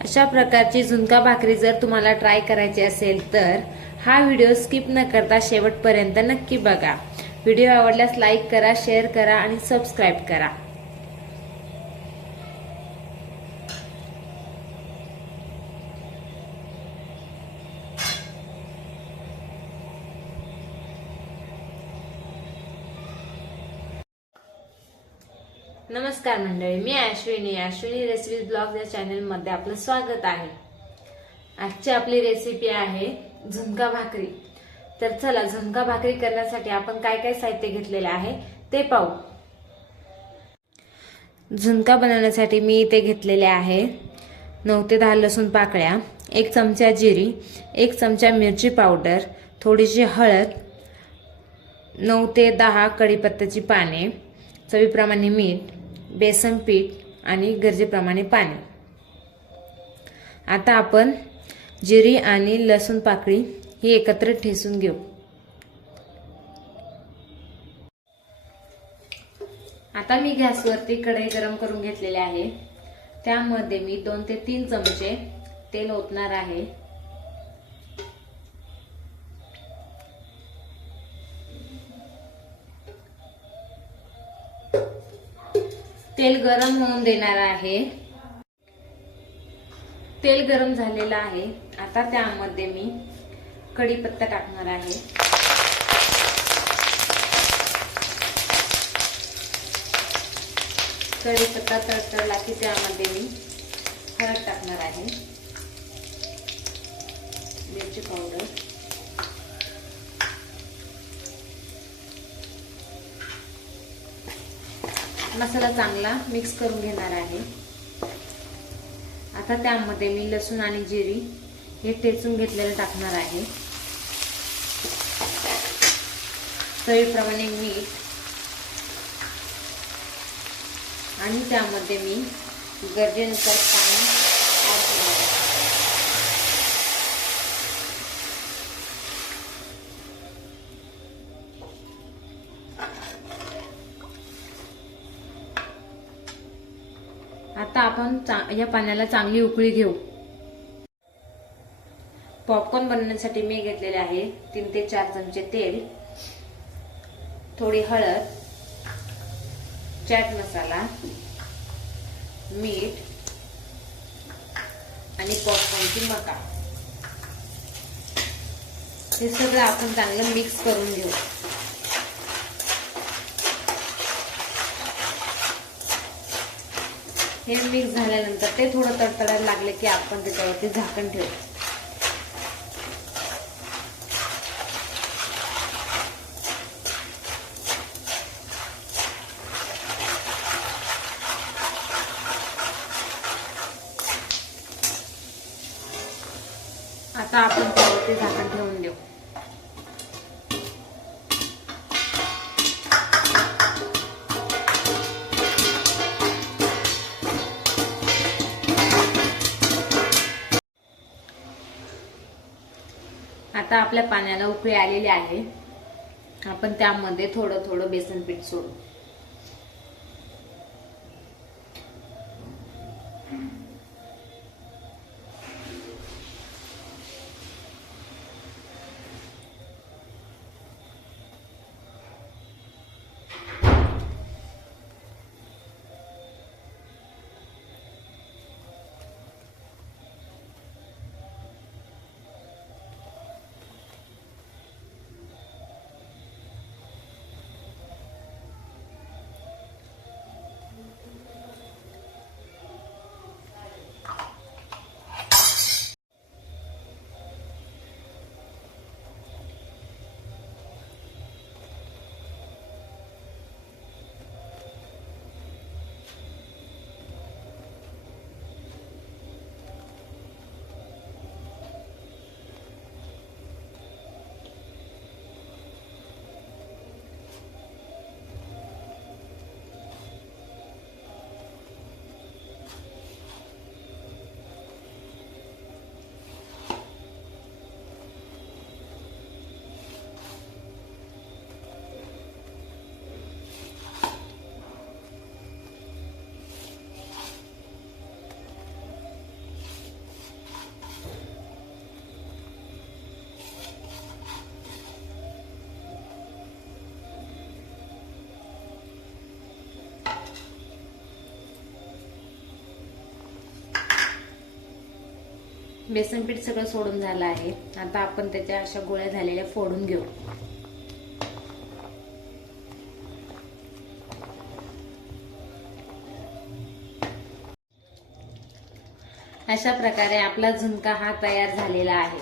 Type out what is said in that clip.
अशा प्रकारची झुणका भाकरी जर तुम्हाला ट्राय करायची असेल तर हा व्हिडिओ स्किप न करता शेवटपर्यंत नक्की बघा। व्हिडिओ आवडल्यास लाईक करा, शेअर करा आणि सबस्क्राईब करा। नमस्कार मंडळी, मी अश्विनी रेसिपी ब्लॉग या चॅनल मध्ये आपलं स्वागत आहे। आजची आपली रेसिपी आहे झुणका भाकरी। तर चला झुणका भाकरी करण्यासाठी आपण काय काय साहित्य घेतलेले आहे ते पाहू। झुणका बनवण्यासाठी मी इथे घेतलेले आहे 9 ते 10 लसूण पाकळ्या, 1 चमचा जिरी, 1 चमचा मिरची पावडर, थोडीशी हळद, 9 ते 10 कढीपत्त्याची पाने, चवीप्रमाणे मीठ, बेसन पीठ आणि गरजेप्रमाणे पाणी। आता आपण जिरी आणि लसूण पाकळी ही एकत्र ठेचून घेऊ। आता मी गॅसवरती कढई गरम करून घेतलेली आहे। त्यामध्ये मी 2 ते 3 चमचे तेल ओतणार आहे। तेल गरम होऊन देणार आहे। तेल गरम झालेलं आहे। आता त्यामध्ये मी कढीपत्ता टाकणार आहे। कढीपत्ता तडतडला की त्यामध्ये मी हळद टाकणार आहे, मिरची पावडर, मसाला चांगला मिक्स करून घेणार आहे। आता त्यामध्ये मी लसूण आणि जिरी हे ठेचून घेतलेलं टाकणार आहे। चवीप्रमाणे मीठ आणि त्यामध्ये मी गरजेनुसार पाणी ऍड करणार आहे। आता आपण या पाण्याला चांगली उकळी घेऊ। पॉपकॉर्न बनवण्यासाठी मी घेतलेले आहे 3 ते 4 चमचे तेल, थोडी हळद, चाट मसाला, मीठ आणि पॉपकॉर्नची मका। हे सगळं आपण चांगलं मिक्स करून घेऊ। हे मिक्स झाल्यानंतर ते थोडं तडतडायला लागले की आपण त्याच्यावरती झाकण ठेवू। आता आपण त्यावरती झाकण ठेवून देऊ। आता आपल्या पाण्याला उकळी आलेली आहे। आपण त्यामध्ये थोडं थोडं बेसन पीठ सोडू। बेसन पीठ सगळं सोडून झालं आहे. आता आपण त्याच्या अशा गोळ्या झालेल्या फोडून घेऊ. अशा प्रकारे आपला झुणका हा तयार झालेला आहे.